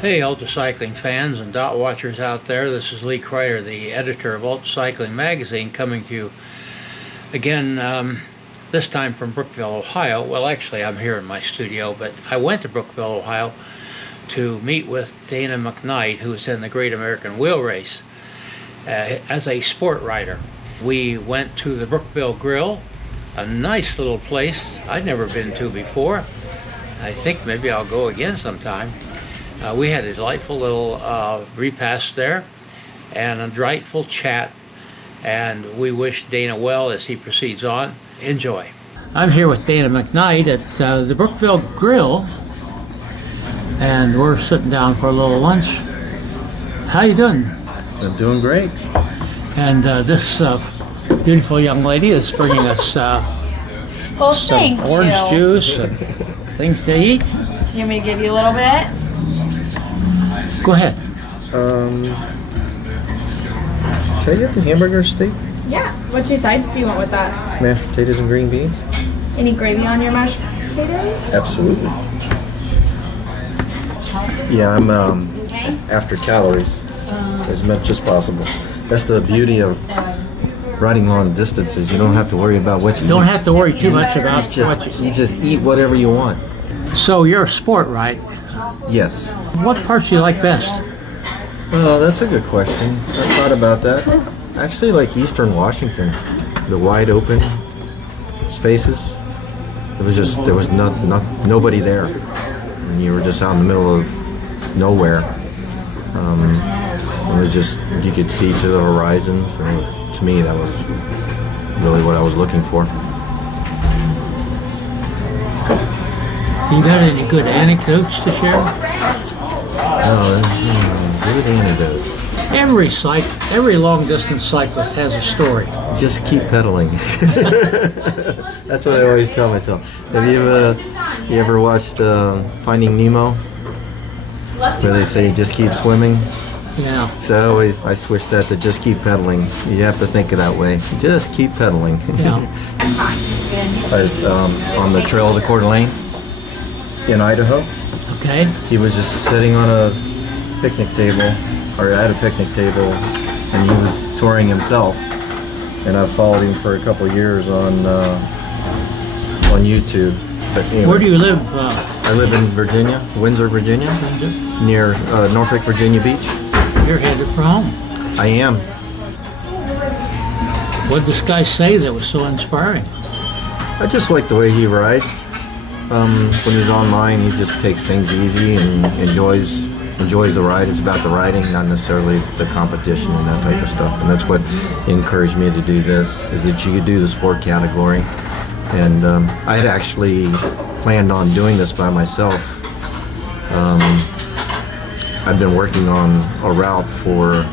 Hey, Ultracycling fans and dot watchers out there. This is Lee Kreider, the editor of Ultracycling magazine, coming to you again, this time from Brookville, Ohio. Well, actually, I'm here in my studio, but I went to Brookville, Ohio to meet with Dana McKnight, who's in the Great American Wheel Race, as a sport rider. We went to the Brookville Grill, a nice little place I'd never been to before. I think maybe I'll go again sometime. We had a delightful little repast there and a delightful chat, and we wish Dana well as he proceeds on. Enjoy. I'm here with Dana McKnight at the Brookville Grill, and we're sitting down for a little lunch. How you doing? I'm doing great. And this beautiful young lady is bringing us some orange juice and things to eat. You want me to give you a little bit? Go ahead. Can I get the hamburger steak? Yeah. What two sides do you want with that? Mashed potatoes and green beans? Any gravy on your mashed potatoes? Absolutely. Yeah, I'm after calories as much as possible. That's the beauty of riding long distances. You don't have to worry about what you Don't eat. have to worry too much about what You just eat whatever you want. So you're a sport, right? Yes. What parts do you like best? Well, that's a good question. I thought about that. I actually like Eastern Washington. The wide open spaces. There was nobody there. And you were just out in the middle of nowhere. It was just, you could see to the horizons. And to me, that was really what I was looking for. You got any good anecdotes to share? Good anecdotes. Every long distance cyclist has a story. Just keep pedaling. That's what I always tell myself. Have you ever watched Finding Nemo? Where they say just keep swimming? Yeah. So I switch that to just keep pedaling. You have to think of that way. Just keep pedaling. Yeah. On the trail of the Coeur d'Alene in Idaho. Okay. He was just sitting on a picnic table, or at a picnic table, and he was touring himself. And I've followed him for a couple of years on YouTube. But anyway, Where do you live? I live in Virginia, Windsor, Virginia, near Norfolk, Virginia Beach. You're headed for home. I am. What did this guy say that was so inspiring? I just like the way he rides. When he's online, he just takes things easy and enjoys the ride. It's about the riding, not necessarily the competition and that type of stuff. And that's what encouraged me to do this, is that you could do the sport category. And I had actually planned on doing this by myself. I've been working on a route for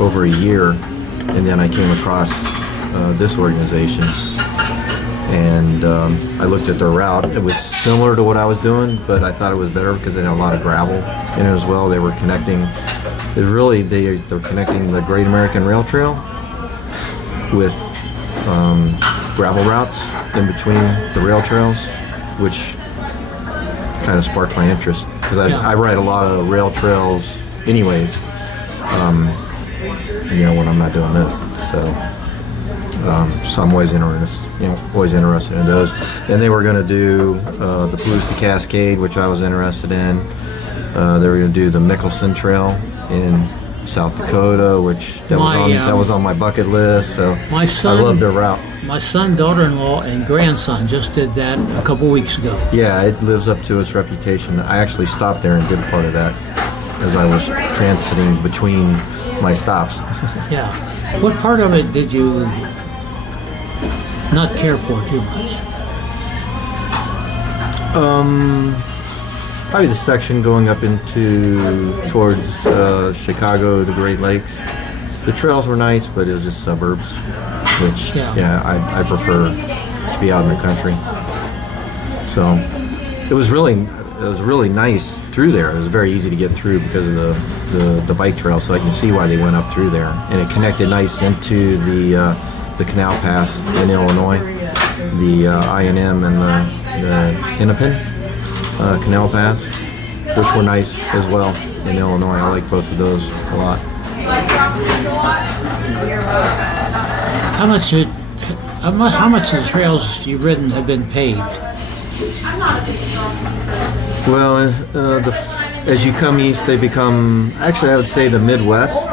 over a year, and then I came across this organization. And I looked at their route. It was similar to what I was doing, but I thought it was better because it had a lot of gravel in it as well. They were connecting, they're connecting the Great American Rail Trail with gravel routes in between the rail trails, which kind of sparked my interest because I ride a lot of rail trails anyways, when I'm not doing this. So I'm always interested in those. And they were going to do the Palouse Cascade, which I was interested in. They were going to do the Mickelson Trail in South Dakota, which that was on my bucket list. So I love their route. My son, daughter-in-law, and grandson just did that a couple weeks ago. Yeah, it lives up to its reputation. I actually stopped there and did part of that as I was transiting between my stops. Yeah. What part of it did you not care for too much? Probably the section going up towards Chicago, the Great Lakes. The trails were nice, but it was just suburbs, which I prefer to be out in the country. So it was really nice through there. It was very easy to get through because of the bike trail, so I can see why they went up through there. And it connected nice into the Canal Pass in Illinois, the I&M and the Hennepin Canal Pass. which were nice as well in Illinois. I like both of those a lot. How much of the trails you've ridden have been paved? Well, as you come east, they become, actually I would say the Midwest.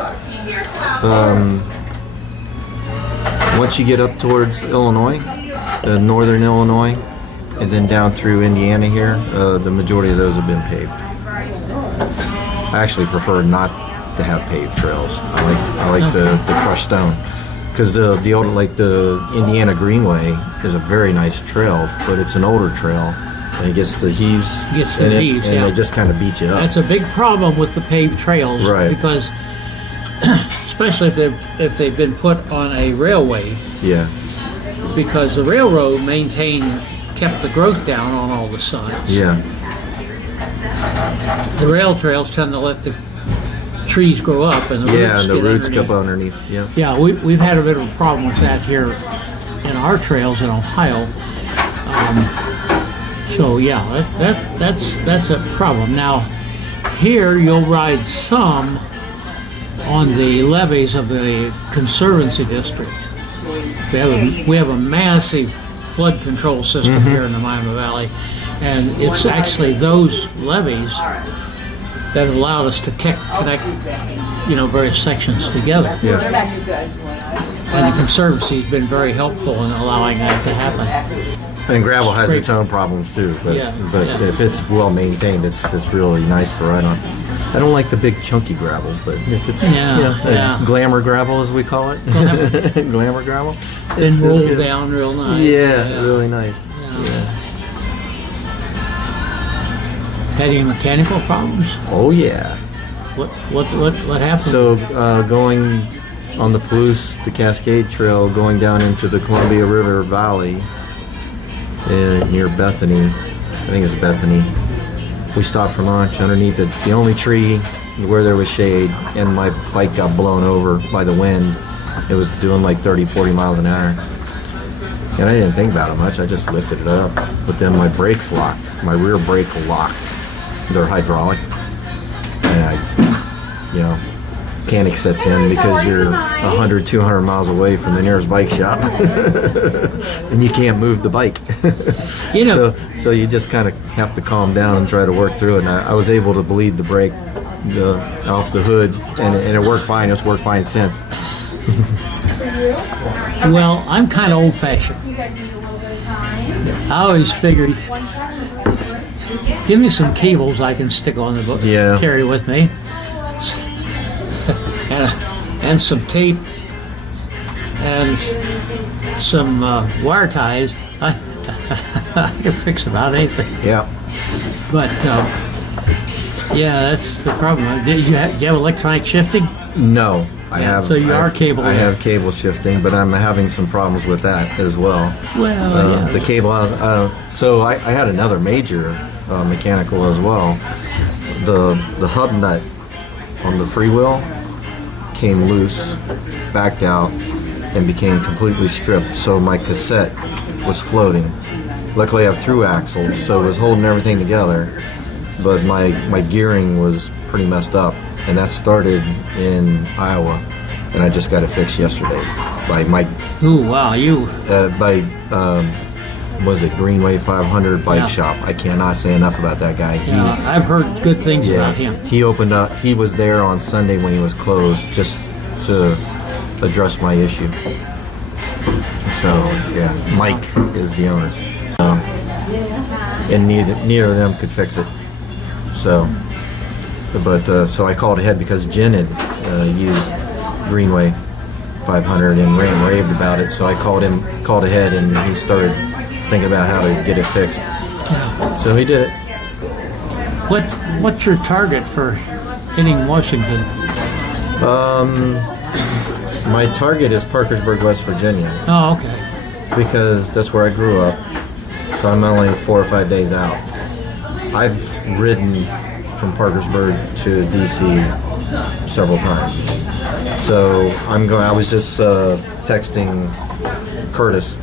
Once you get up towards Illinois, northern Illinois, and then down through Indiana here, the majority of those have been paved. I actually prefer not to have paved trails. I like the crushed stone, because the old, like the Indiana Greenway is a very nice trail, but it's an older trail, and it gets the heaves, and they just kind of beat you up. That's a big problem with the paved trails, right? Because especially if they've been put on a railway. Yeah. Because the railroad kept the growth down on all the sides. Yeah. The rail trails tend to let the trees grow up and the roots get underneath. Yeah. Yeah, we've had a bit of a problem with that here in our trails in Ohio. So yeah, that's a problem. Now, here you'll ride some on the levees of the Conservancy District. We have a massive flood control system here in the Miami Valley, and it's actually those levees that allowed us to connect, various sections together. Yeah. And the Conservancy has been very helpful in allowing that to happen. And gravel has its own problems too, but if it's well maintained, it's really nice to ride on. I don't like the big chunky gravel, but if it's glamour gravel, as we call it, glamour gravel, then roll down real nice. Yeah, really nice. Yeah. Had any mechanical problems? Oh yeah. What happened? So going on the Palouse, the Cascade Trail, going down into the Columbia River Valley near Bethany, I think it's Bethany. We stopped for lunch underneath the only tree where there was shade, and my bike got blown over by the wind. It was doing like 30, 40 miles an hour. And I didn't think about it much, I just lifted it up. But then my brakes locked, my rear brake locked. They're hydraulic. And panic sets in because you're 100, 200 miles away from the nearest bike shop. And you can't move the bike. So you just kind of have to calm down and try to work through it. And I was able to bleed the brake off the hood, and it worked fine. It's worked fine since. Well, I'm kind of old-fashioned. I always figured, give me some cables I can stick on the book, carry with me, and some tape, and some wire ties. I can fix about anything. Yeah. But that's the problem. Do you have electronic shifting? No, I have. So you are cable. I have cable shifting, but I'm having some problems with that as well. Well, the cable. So I had another major mechanical as well. The hub nut on the freewheel came loose, backed out, and became completely stripped. So my cassette was floating. Luckily, I have through axles, so it was holding everything together. But my gearing was pretty messed up, and that started in Iowa, and I just got it fixed yesterday by Mike. Ooh, wow, you. Was it Greenway 500 Bike Shop? I cannot say enough about that guy. I've heard good things about him. He opened up. He was there on Sunday when he was closed just to address my issue. So Mike is the owner, and neither of them could fix it. So, so I called ahead because Jen had used Greenway 500 and raved about it. So I called ahead, and he started thinking about how to get it fixed. So he did it. What's your target for hitting Washington? My target is Parkersburg, West Virginia. Oh, okay. Because that's where I grew up. So I'm only 4 or 5 days out. I've ridden from Parkersburg to DC several times. So I was just texting Curtis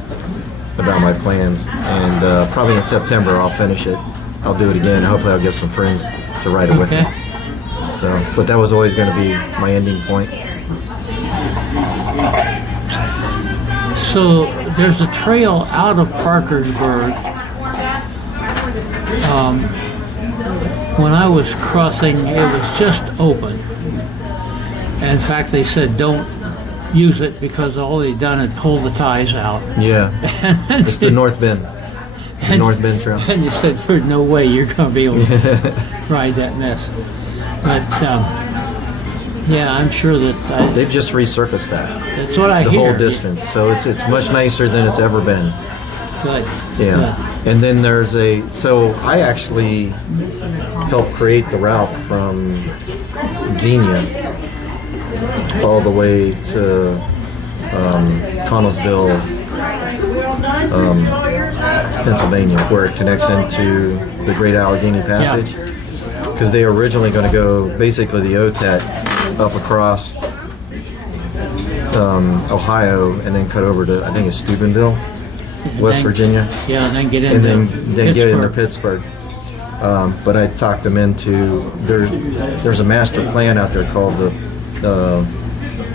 about my plans, and probably in September I'll finish it. I'll do it again. Hopefully I'll get some friends to ride it with Okay. me. So, but that was always going to be my ending point. So there's a trail out of Parkersburg. When I was crossing, it was just open. In fact, they said don't use it because all they'd done had pulled the ties out. Yeah, it's the North Bend. The North Bend Trail. And you said, there's no way you're going to be able to ride that mess. But, yeah, I'm sure that They've just resurfaced that. that's what I The hear. whole distance. So it's much nicer than it's ever been. Good. Yeah. And then there's so I actually helped create the route from Xenia all the way to Connellsville, Pennsylvania, where it connects into the Great Allegheny Passage. Because they were originally going to go basically the OTET up across Ohio and then cut over to, I think it's Steubenville, West then- Virginia, Yeah, and then get into and then get into Pittsburgh. Pittsburgh. But I talked them into there's a master plan out there called the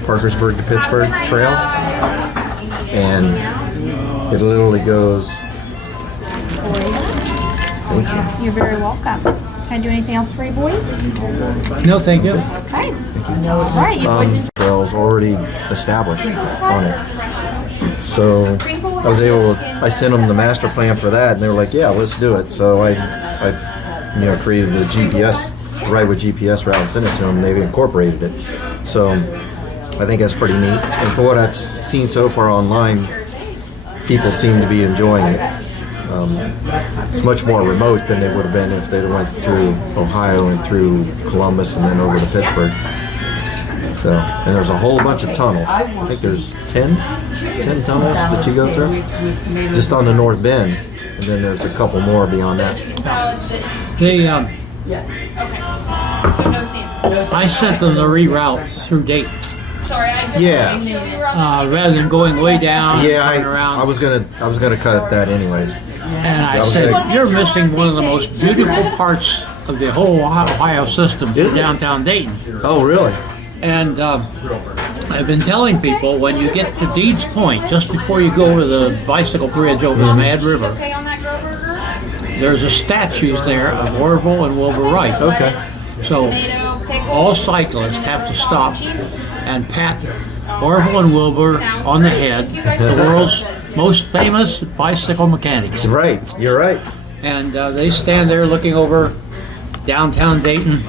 Parkersburg to Pittsburgh Trail, and it literally goes. Thank you. You're very welcome. Can I do anything else for you boys? No, thank you. Okay. All right, you boys. Trails already established on it. So I was I sent them the master plan for that, and they were like, "Yeah, let's do it." So I created the GPS, ride with GPS route, and sent it to them. They've incorporated it. So I think that's pretty neat. And for what I've seen so far online, people seem to be enjoying it. It's much more remote than it would have been if they went through Ohio and through Columbus and then over to Pittsburgh. So, and there's a whole bunch of tunnels. I think there's 10 tunnels that you go through just on the North Bend, and then there's a couple more beyond that. They, I sent them the reroute through Dayton. Yeah, Rather than going way down and yeah. turning around. I was gonna cut that anyways. And I was said, gonna- you're missing one of the most beautiful parts of the whole Ohio system Is through it? downtown Dayton. Oh, really? And I've been telling people, when you get to Deeds Point, just before you go over the bicycle bridge over the Mad River, there's a statues there of Orville and Wilbur Wright. Okay. So all cyclists have to stop and pat Orville and Wilbur on the head, the world's most famous bicycle mechanics. Right. You're right. And they stand there looking over downtown Dayton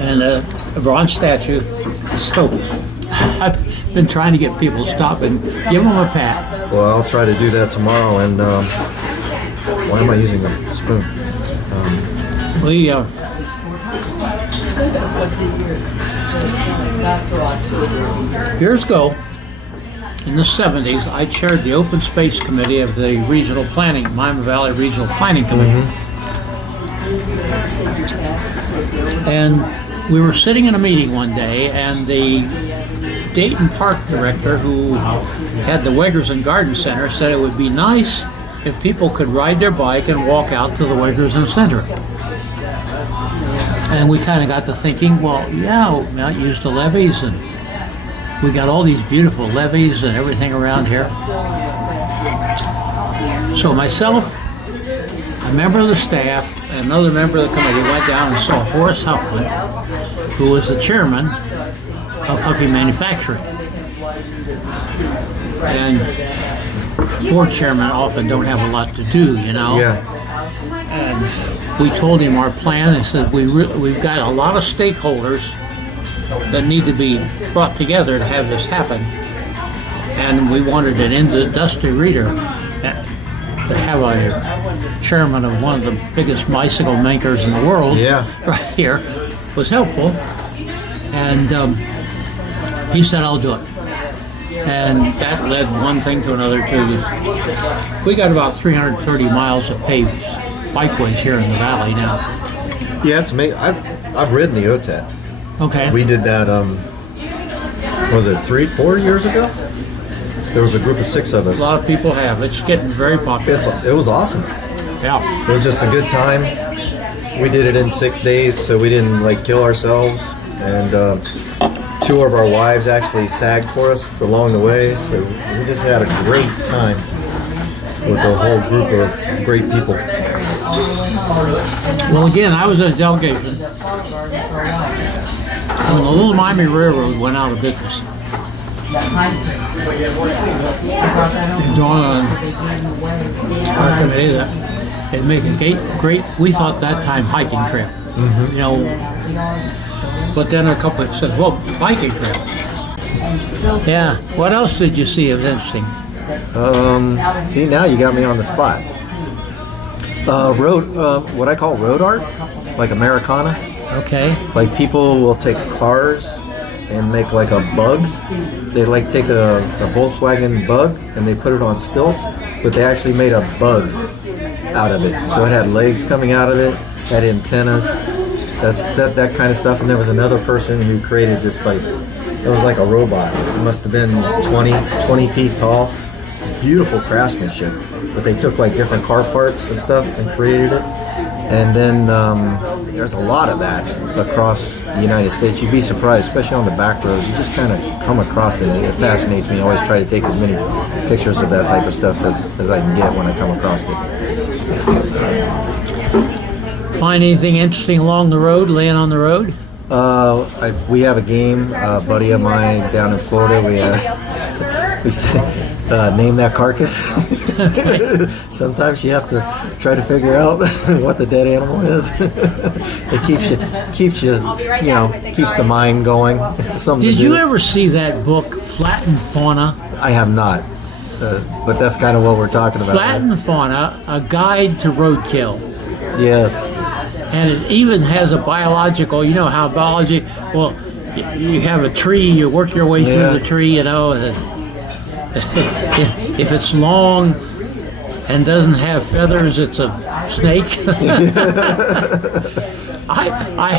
and a bronze statue. So I've been trying to get people to stop and give them a pat. Well, I'll try to do that tomorrow. And why am I using a spoon? We years ago, in the 70s, I chaired the Open Space Committee of the Regional Planning, Miami Valley Regional Planning Committee. And we were sitting in a meeting one day, and the Dayton Park Director, who had the Weggerson Garden Center, said it would be nice if people could ride their bike and walk out to the Weggerson Center. And we kind of got to thinking, well, yeah, we might use the levees, and we got all these beautiful levees and everything around here. So myself, a member of the staff, and another member of the committee went down and saw Horace Huffman, who was the chairman of Huffy Manufacturing. And board chairmen often don't have a lot to do, you know. Yeah. And we told him our plan. He said, we've got a lot of stakeholders that need to be brought together to have this happen. And we wanted an industry reader to have a chairman of one of the biggest bicycle makers in the world right here was helpful. And he said, I'll do it. And that led one thing to another. We got about 330 miles of paved bikeways here in the valley now. Yeah, it's amazing. I've ridden the OTET. Okay. We did that. Was it 3-4 years ago? There was a group of 6 of us. A lot of people have. It's getting very popular. It was awesome. Yeah. It was just a good time. we did it in 6 days, so we didn't like kill ourselves. And 2 of our wives actually sagged for us along the way, so we just had a great time with a whole group of great people. Well, again, I was at a delegation when the Little Miami Railroad went out of business. It dawned on our committee that it'd make a great, we thought that time, hiking trail. You know, but then a couple said, well, biking trail. Yeah. What else did you see that was interesting? See, now you got me on the spot. What I call road art, like Americana. Okay. Like people will take cars and make like a bug. They like take a Volkswagen bug and they put it on stilts, but they actually made a bug out of it. So it had legs coming out of it, had antennas, that kind of stuff. And there was another person who created this, like, it was like a robot. It must have been 20 feet tall. Beautiful craftsmanship. But they took like different car parts and stuff and created it. And then there's a lot of that across the United States. You'd be surprised, especially on the back roads. You just kind of come across it. It fascinates me. I always try to take as many pictures of that type of stuff as I can get when I come across it. Find anything interesting along the road, laying on the road? We have a game, a buddy of mine down in Florida. We name that carcass. Sometimes you have to try to figure out what the dead animal is. It keeps you keeps the mind going. Did you ever see that book, Flattened Fauna? I have not, but that's kind of what we're talking about. Flattened Fauna, a guide to roadkill. Yes. And it even has a biological, you know how biology, well, you have a tree, you work your way through the tree, you know. If it's long and doesn't have feathers, it's a snake. I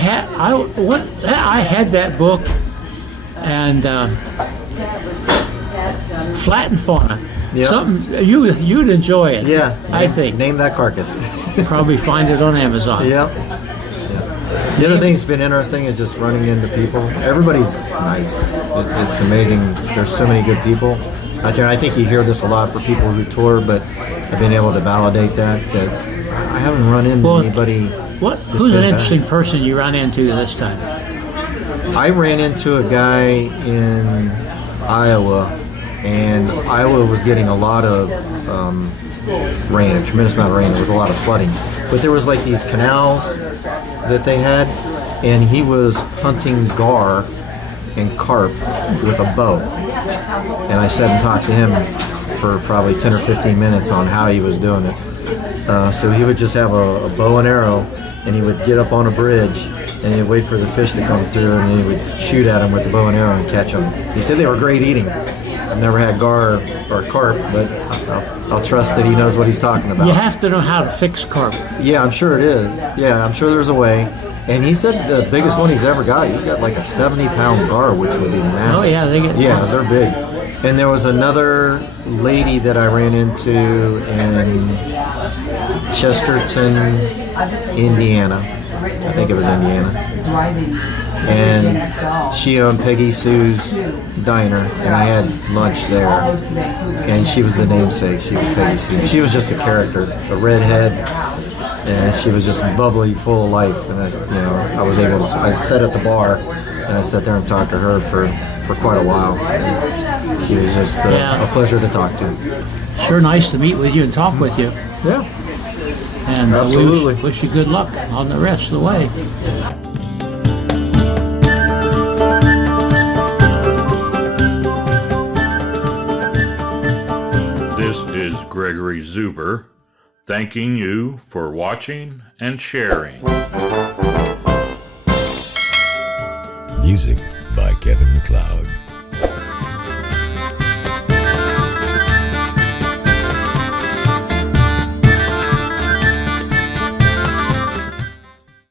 had that book, and Flattened Fauna. Yep. Something you'd enjoy it. Yeah, I think. Name that carcass. Probably find it on Amazon. Yep. The other thing that's been interesting is just running into people. Everybody's nice. It's amazing. There's so many good people out there. I think you hear this a lot for people who tour, but I've been able to validate that I haven't run into anybody. Who's an interesting person you ran into this time? I ran into a guy in Iowa, and Iowa was getting a lot of rain, a tremendous amount of rain. There was a lot of flooding. But there was like these canals that they had, and he was hunting gar and carp with a bow. And I sat and talked to him for probably 10 or 15 minutes on how he was doing it. So he would just have a bow and arrow, and he would get up on a bridge, and he'd wait for the fish to come through, and then he would shoot at them with the bow and arrow and catch them. He said they were great eating. I've never had gar or carp, but I'll trust that he knows what he's talking about. You have to know how to fix carp. Yeah, I'm sure it is. Yeah, I'm sure there's a way. And he said the biggest one he's ever got, he got like a 70-pound gar, which would be massive. Oh yeah, they're big. And there was another lady that I ran into in Chesterton, Indiana. I think it was Indiana. And she owned Peggy Sue's Diner, and I had lunch there. And she was the namesake. She was Peggy Sue. She was just a character, a redhead, and she was just bubbly, full of life. And I sat at the bar, and I sat there and talked to her for quite a while. And she was just a pleasure to talk to. Sure, nice to meet with you and talk with you. Yeah. And absolutely. Wish you good luck on the rest of the way. This is Gregory Zuber, thanking you for watching and sharing. Music by Kevin McLeod.